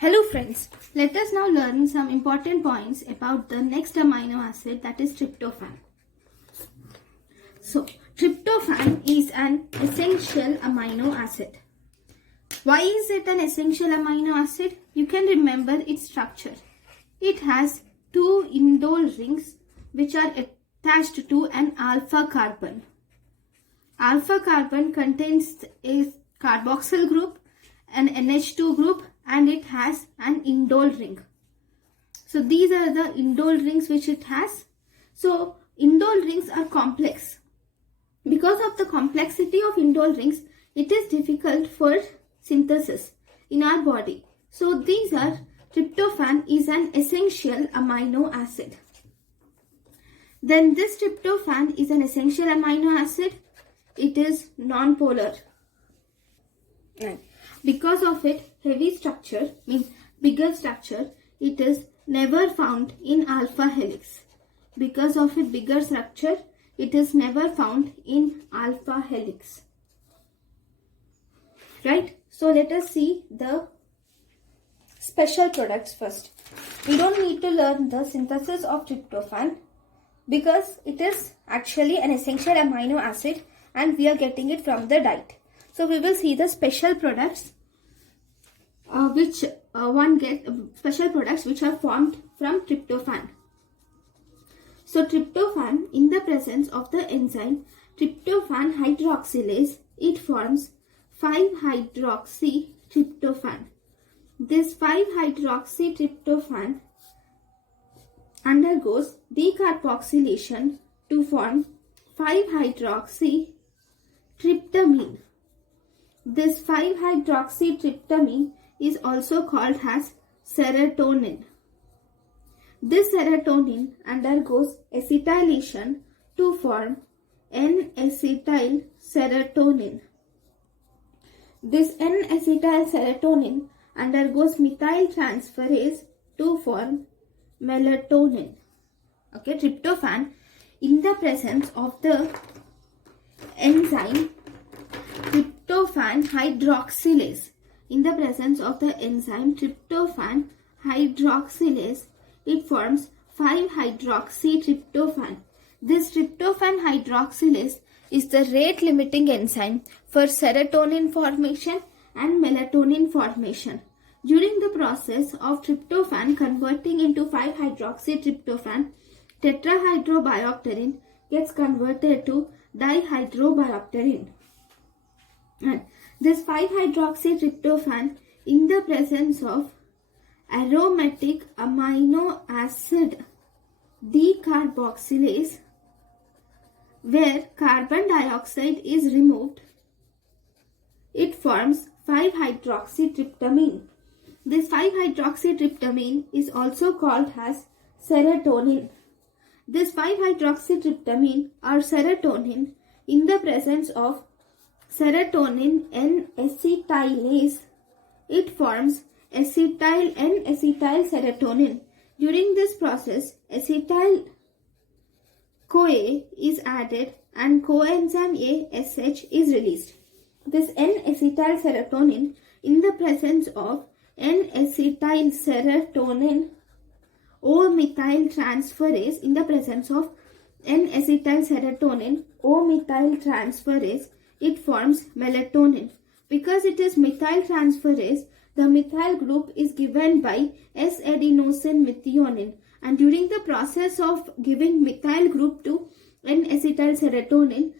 Hello friends, let us now learn some important points about the next amino acid, that is tryptophan. So, tryptophan is an essential amino acid. Why is it an essential amino acid? You can remember its structure. It has two indole rings which are attached to an alpha carbon. Alpha carbon contains a carboxyl group, an NH2 group, and it has an indole ring. So these are the indole rings which it has. So indole rings are complex. Because of the complexity of indole rings, it is difficult for synthesis in our body. So these are, tryptophan is an essential amino acid. Then this tryptophan is an essential amino acid. It is non-polar. Because of its heavy structure, means bigger structure, it is never found in alpha helix. Because of its bigger structure, it is never found in alpha helix. Right? So let us see the special products first. We don't need to learn the synthesis of tryptophan because it is actually an essential amino acid and we are getting it from the diet. So we will see the special products which are formed from tryptophan. So tryptophan, in the presence of the enzyme tryptophan hydroxylase, it forms 5-hydroxytryptophan. This 5-hydroxytryptophan undergoes decarboxylation to form 5-hydroxytryptamine. This 5-hydroxytryptamine is also called as serotonin. This serotonin undergoes acetylation to form N-acetylserotonin. This N-acetylserotonin undergoes methyl transferase to form melatonin. Okay, tryptophan, in the presence of the enzyme tryptophan hydroxylase, it forms 5-hydroxytryptophan. This tryptophan hydroxylase is the rate limiting enzyme for serotonin formation and melatonin formation. During the process of tryptophan converting into 5-hydroxytryptophan, tetrahydrobiopterin gets converted to dihydrobiopterin. And this 5-hydroxytryptophan, in the presence of aromatic amino acid decarboxylase, where carbon dioxide is removed, it forms 5-hydroxytryptamine. This 5-hydroxytryptamine is also called as serotonin. This 5-hydroxytryptamine or serotonin, in the presence of serotonin N-acetylase, it forms acetyl N-acetylserotonin. During this process, acetyl-CoA is added and coenzyme ASH is released. This N-acetylserotonin, in the presence of N-acetylserotonin O-methyl transferase, it forms melatonin. Because it is methyl transferase, the methyl group is given by S-adenosine methionine, and during the process of giving methyl group to N-acetylserotonin,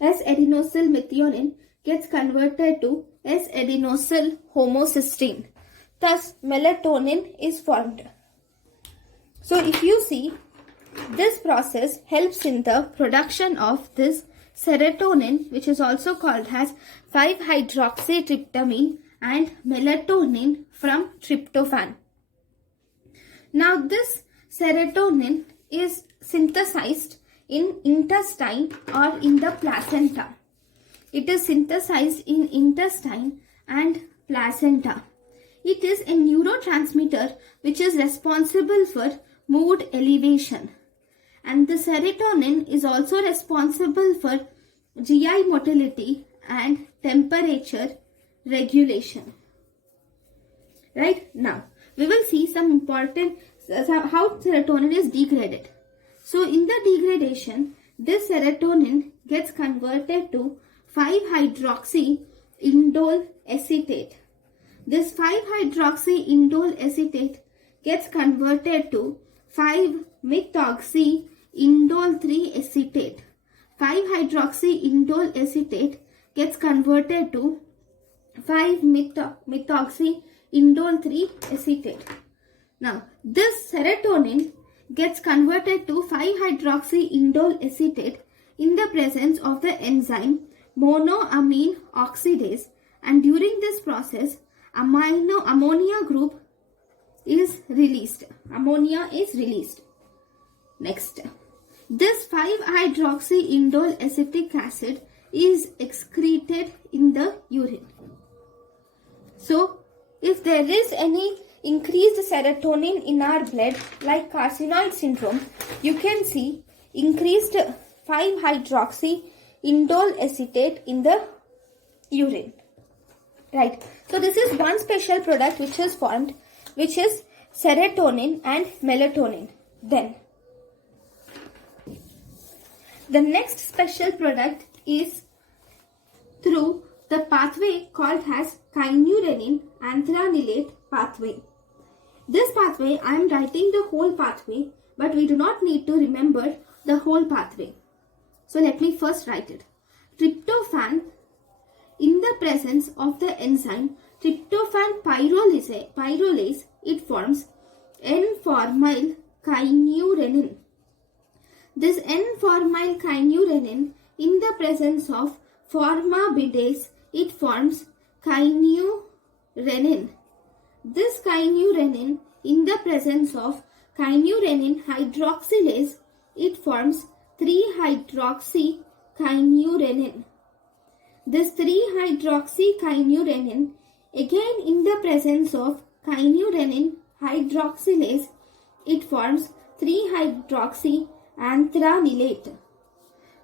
S-adenosyl methionine gets converted to S-adenosyl homocysteine. Thus, melatonin is formed. So, if you see, this process helps in the production of this serotonin, which is also called as 5-hydroxytryptamine, and melatonin from tryptophan. Now, this serotonin is synthesized in intestine or in the placenta. It is synthesized in intestine and placenta. It is a neurotransmitter which is responsible for mood elevation. And the serotonin is also responsible for GI motility and temperature regulation. Right, now we will see some important how serotonin is degraded. So in the degradation, this serotonin gets converted to 5-hydroxyindole acetate. This 5-hydroxyindole acetate gets converted to 5-methoxyindole 3 acetate. 5-hydroxyindole acetate gets converted to 5-methoxyindole 3 acetate. Now, this serotonin gets converted to 5-hydroxyindole acetate in the presence of the enzyme monoamine oxidase, and during this process, ammonia group is released. Ammonia is released. Next, this 5-hydroxyindole acetic acid is excreted in the urine. So, if there is any increased serotonin in our blood, like carcinoid syndrome, you can see increased 5-hydroxyindole acetate in the urine. Right. So this is one special product which is formed, which is serotonin and melatonin. Then the next special product is through the pathway called as kynurenine anthranilate pathway. This pathway, I am writing the whole pathway, but we do not need to remember the whole pathway. So let me first write it. Tryptophan, in the presence of the enzyme tryptophan pyrrolase, it forms N-formyl kynurenine. This N-formyl kynurenine, in the presence of formamidase, it forms kynurenine. This kynurenine, in the presence of kynurenine hydroxylase, it forms 3-hydroxykynurenine. This 3-hydroxykynurenine, again in the presence of kynurenine hydroxylase, it forms 3-hydroxyantranilate.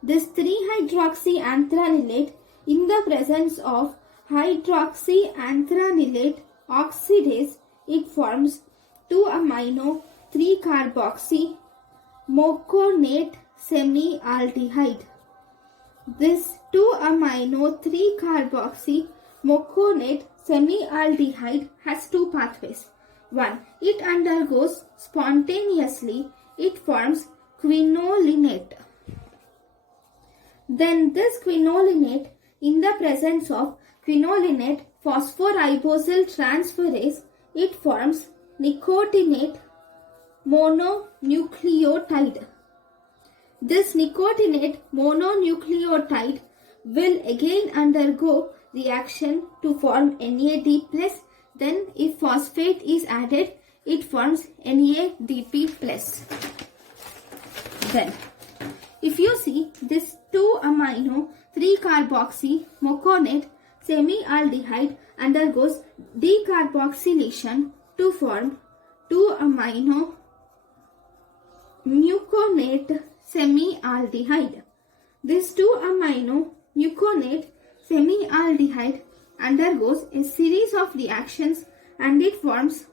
This 3-hydroxyantranilate, in the presence of hydroxyantranilate oxidase, it forms 2-amino 3-carboxy moconate semialdehyde. This 2-amino 3-carboxy moconate semialdehyde has two pathways. One, it undergoes spontaneously, it forms quinolinate. Then this quinolinate, in the presence of quinolinate phosphoribosyl transferase, it forms nicotinate mononucleotide. This nicotinate mononucleotide will again undergo reaction to form NAD+. Then if phosphate is added, it forms NADP+. Then if you see this 2-amino 3-carboxy moconate semialdehyde undergoes decarboxylation to form 2-amino muconate semialdehyde. This 2-amino muconate semialdehyde undergoes a series of reactions and it forms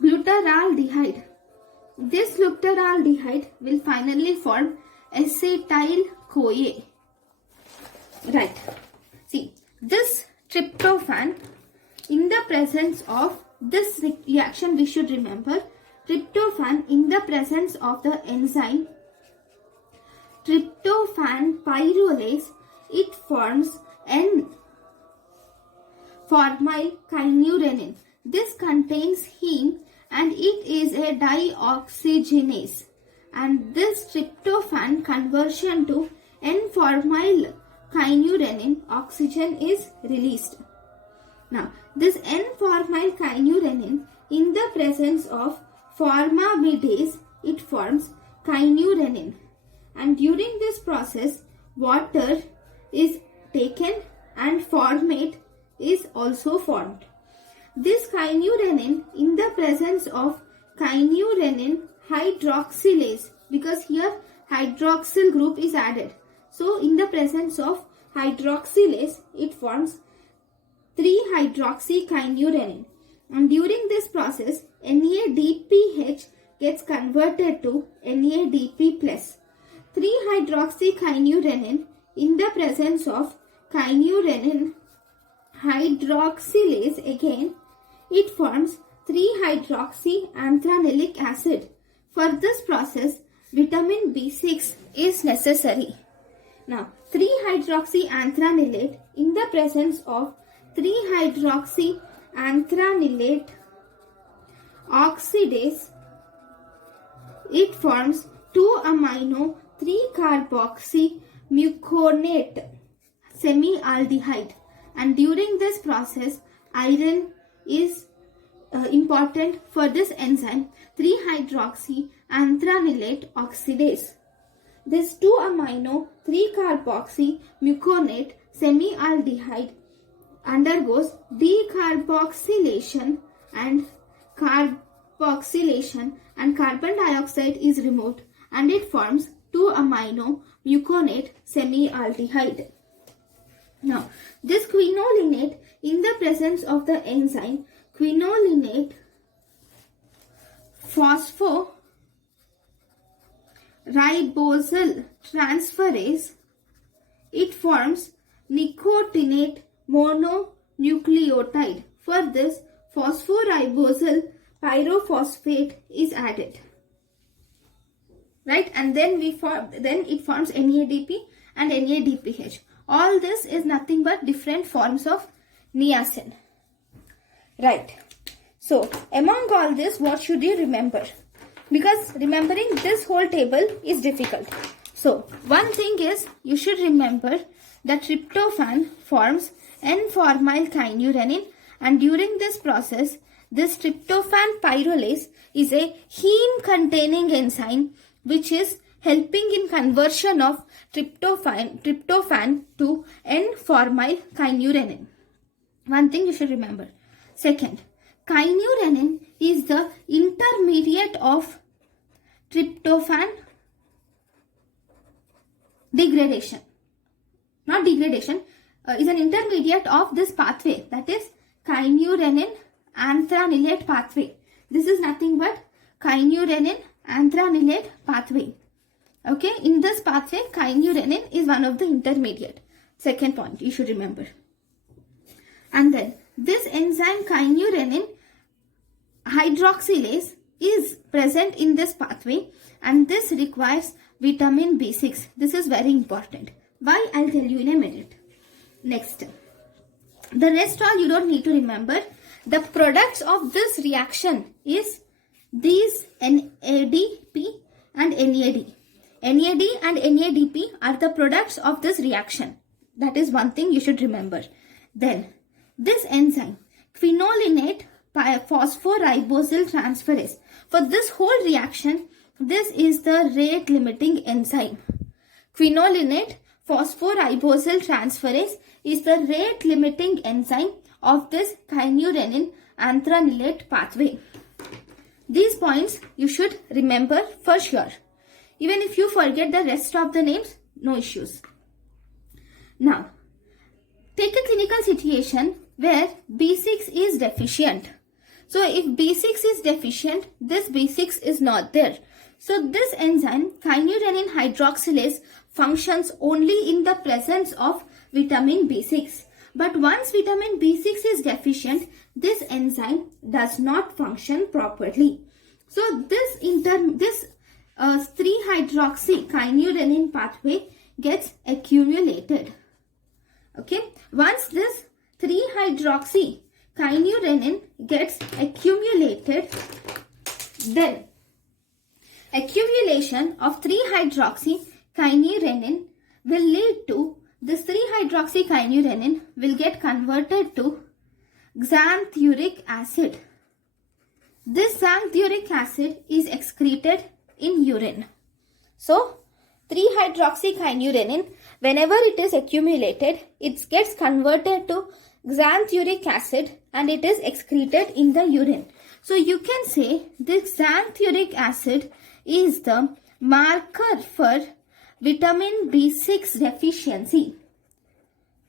glutaraldehyde. This glutaraldehyde will finally form acetyl-CoA. Right. See, this tryptophan, in the presence of this reaction, we should remember, tryptophan in the presence of the enzyme tryptophan pyrrolase, it forms N-formyl kynurenine. This contains heme and it is a dioxygenase. And this tryptophan conversion to N-formyl kynurenine, oxygen is released. Now, this N-formyl kynurenine, in the presence of formamidase, it forms kynurenine. And during this process, water is taken and formate is also formed. This kynurenine, in the presence of kynurenine hydroxylase, because here hydroxyl group is added. So in the presence of hydroxylase, it forms 3-hydroxykinurenin. And during this process, NADPH gets converted to NADP+. 3-hydroxykinurenin in the presence of kinurenin hydroxylase, again it forms 3-hydroxyantranilic acid. For this process, vitamin B6 is necessary. Now, 3-hydroxyantranilate in the presence of 3-hydroxyantranilate oxidase, it forms 2-amino 3-carboxymuconate semialdehyde. And during this process, iron is important for this enzyme 3-hydroxyantranilate oxidase. This 2-amino 3-carboxymuconate semialdehyde undergoes decarboxylation and carboxylation, and carbon dioxide is removed and it forms 2-amino muconate semialdehyde. Now, this quinolinate in the presence of the enzyme quinolinate phosphoribosal transferase, it forms nicotinate mononucleotide. For this, phosphoribosal pyrophosphate is added, right? And then it forms NADP and NADPH. All this is nothing but different forms of niacin, right? So among all this, what should you remember? Because remembering this whole table is difficult. So one thing is, you should remember that tryptophan forms N-formylkinurenin, and during this process, this tryptophan pyrrolase is a heme containing enzyme which is helping in conversion of tryptophan to N-formylkinurenin. One thing you should remember. Second, kinurenin is the intermediate of tryptophan degradation. Not degradation, is an intermediate of this pathway, that is kinurenin antranilate pathway. This is nothing but kinurenin antranilate pathway. Okay, in this pathway, kinurenin is one of the intermediate. Second point you should remember. And then this enzyme kinurenin hydroxylase is present in this pathway, and this requires vitamin B6. This is very important. Why? I'll tell you in a minute. Next, the rest all you don't need to remember. The products of this reaction is these NADP and NAD. NAD and NADP are the products of this reaction. That is one thing you should remember. Then this enzyme quinolinate phosphoribosal transferase. For this whole reaction, this is the rate limiting enzyme. Quinolinate phosphoribosal transferase is the rate limiting enzyme of this kinurenin antranilate pathway. These points you should remember for sure. Even if you forget the rest of the names, no issues. Now, take a clinical situation where B6 is deficient. So if B6 is deficient, this B6 is not there. So this enzyme, kinurenin hydroxylase, functions only in the presence of vitamin B6. But once vitamin B6 is deficient, this enzyme does not function properly. So this 3-hydroxykinurenin pathway gets accumulated. Okay, once this 3-hydroxykinurenin gets accumulated, then accumulation of 3-hydroxykinurenin will lead to this 3-hydroxykinurenin will get converted to xanthuric acid. This xanthuric acid is excreted in urine. So 3-hydroxykinurenin, whenever it is accumulated, it gets converted to xanthuric acid and it is excreted in the urine. So you can say this xanthuric acid is the marker for vitamin B6 deficiency.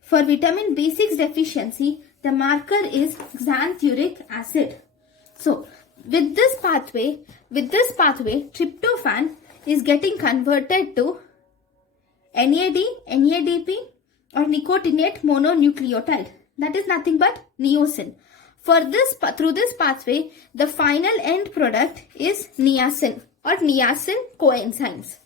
For vitamin B6 deficiency, the marker is xanthuric acid. So, with this pathway, tryptophan is getting converted to NAD, NADP or nicotinate mononucleotide. That is nothing but niacin. Through this pathway, the final end product is niacin or niacin coenzymes.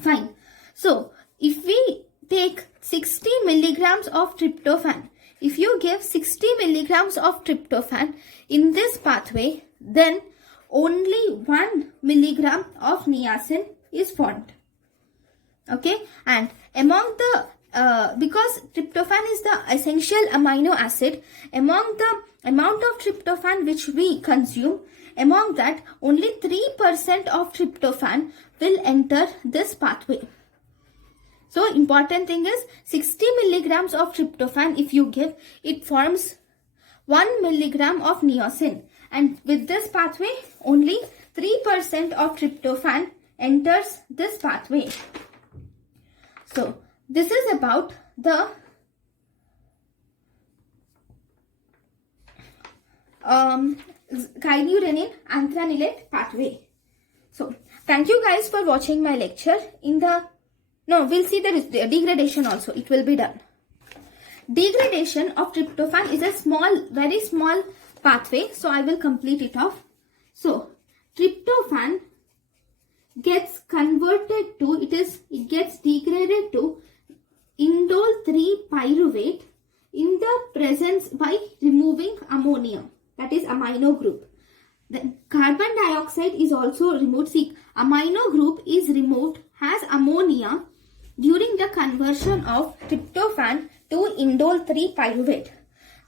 Fine. So, if we take 60 milligrams of tryptophan, if you give 60 milligrams of tryptophan in this pathway, then only 1 milligram of niacin is formed. Okay, and among the because tryptophan is the essential amino acid, among the amount of tryptophan which we consume, among that only 3% of tryptophan will enter this pathway. So important thing is 60 milligrams of tryptophan if you give, it forms 1 milligram of niacin, and with this pathway only 3% of tryptophan enters this pathway. So this is about the kynurenine anthranilate pathway. So thank you guys for watching my lecture. We'll see the degradation also. It will be done. Degradation of tryptophan is a very small pathway. So I will complete it off. So tryptophan gets converted to, it gets degraded to indole 3 pyruvate in the presence by removing ammonia, that is amino group. Then carbon dioxide is also removed. See, amino group is removed as ammonia during the conversion of tryptophan to indole 3 pyruvate.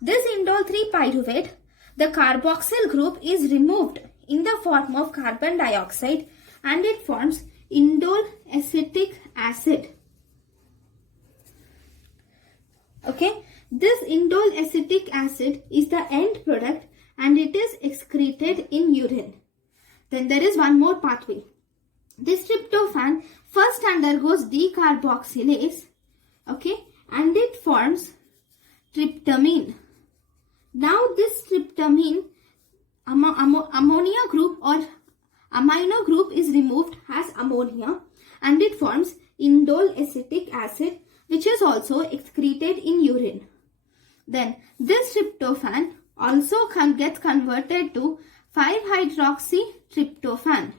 This indole 3 pyruvate, the carboxyl group is removed in the form of carbon dioxide and it forms indole acetic acid. Okay, this indole acetic acid is the end product and it is excreted in urine. Then there is one more pathway. This tryptophan first undergoes decarboxylase, okay, and it forms tryptamine. Now this tryptamine, ammonia group or amino group is removed as ammonia and it forms indole acetic acid, which is also excreted in urine. Then this tryptophan also gets converted to 5-hydroxytryptophan.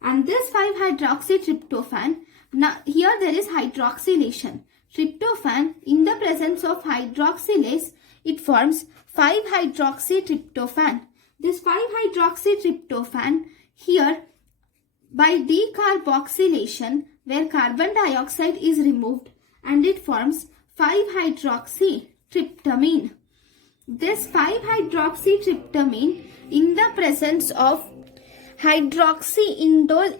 And this 5-hydroxytryptophan, now here there is hydroxylation. Tryptophan, in the presence of hydroxylase, it forms 5-hydroxytryptophan. This 5-hydroxytryptophan here, by decarboxylation, where carbon dioxide is removed and it forms 5-hydroxytryptamine. This 5-hydroxytryptamine, in the presence of hydroxyindole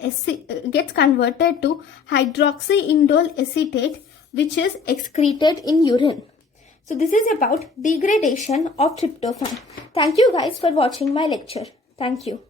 acetate, gets converted to hydroxyindole acetate, which is excreted in urine. So this is about degradation of tryptophan. Thank you guys for watching my lecture. Thank you.